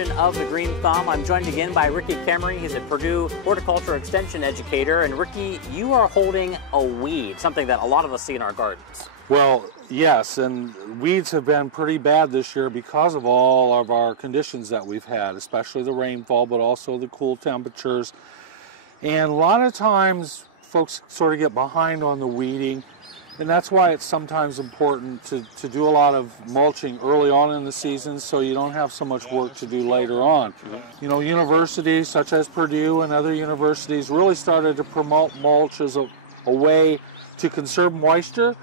edition of the Green Thumb. I'm joined again by Ricky Kemery. He's a Purdue horticulture extension educator. And Ricky, you are holding a weed, something that a lot of us see in our gardens. Well, yes, and weeds have been pretty bad this year because of all of our conditions that we've had, especially the rainfall, but also the cool temperatures. And a lot of times folks sort of get behind on the weeding, and that's why it's sometimes important to do a lot of mulching early on in the season so you don't have so much work to do later on. You know, universities such as Purdue and other universities really started to promote mulch as a way to conserve moisture.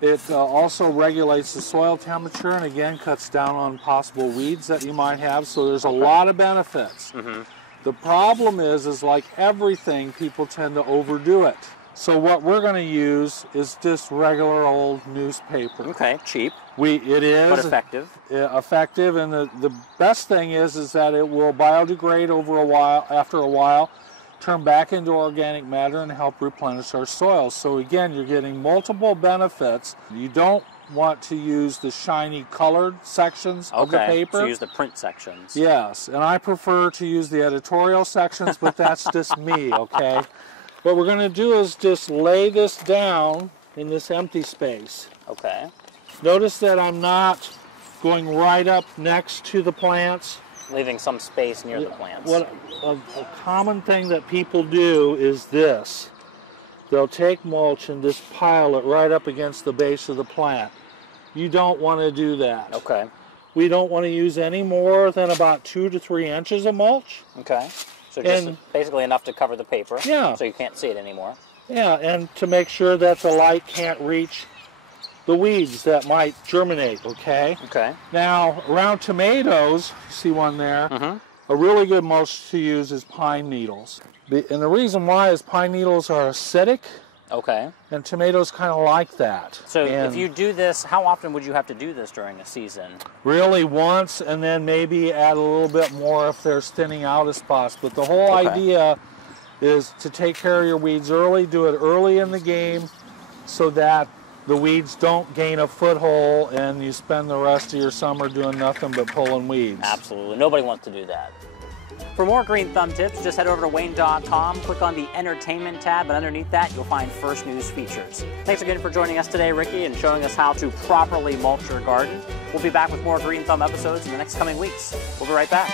It also regulates the soil temperature and again cuts down on possible weeds that you might have, so there's a lot of benefits. The problem is like everything, people tend to overdo it. So what we're going to use is just regular old newspaper. Okay, cheap. It is. But effective. Effective, and the best thing is that it will biodegrade after a while, turn back into organic matter and help replenish our soil. So again, you're getting multiple benefits. You don't want to use the shiny colored sections of the paper. So use the print sections. Yes, and I prefer to use the editorial sections, but that's just me, okay? What we're going to do is just lay this down in this empty space. Okay. Notice that I'm not going right up next to the plants. Leaving some space near the plants. A common thing that people do is this. They'll take mulch and just pile it right up against the base of the plant. You don't want to do that. Okay. We don't want to use any more than about 2 to 3 inches of mulch. Okay. So just basically enough to cover the paper. Yeah. So you can't see it anymore. Yeah, and to make sure that the light can't reach the weeds that might germinate, okay? Okay. Now, around tomatoes, see one there, a really good mulch to use is pine needles. And the reason why is pine needles are acidic. Okay. And tomatoes kind of like that. So if you do this, how often would you have to do this during a season? Really once, and then maybe add a little bit more if there's thinning out of spots. But the whole idea is to take care of your weeds early, do it early in the game so that the weeds don't gain a foothold and you spend the rest of your summer doing nothing but pulling weeds. Absolutely. Nobody wants to do that. For more Green Thumb tips, just head over to Wayne.com, click on the Entertainment tab, and underneath that, you'll find First News Features. Thanks again for joining us today, Ricky, and showing us how to properly mulch your garden. We'll be back with more Green Thumb episodes in the next coming weeks. We'll be right back.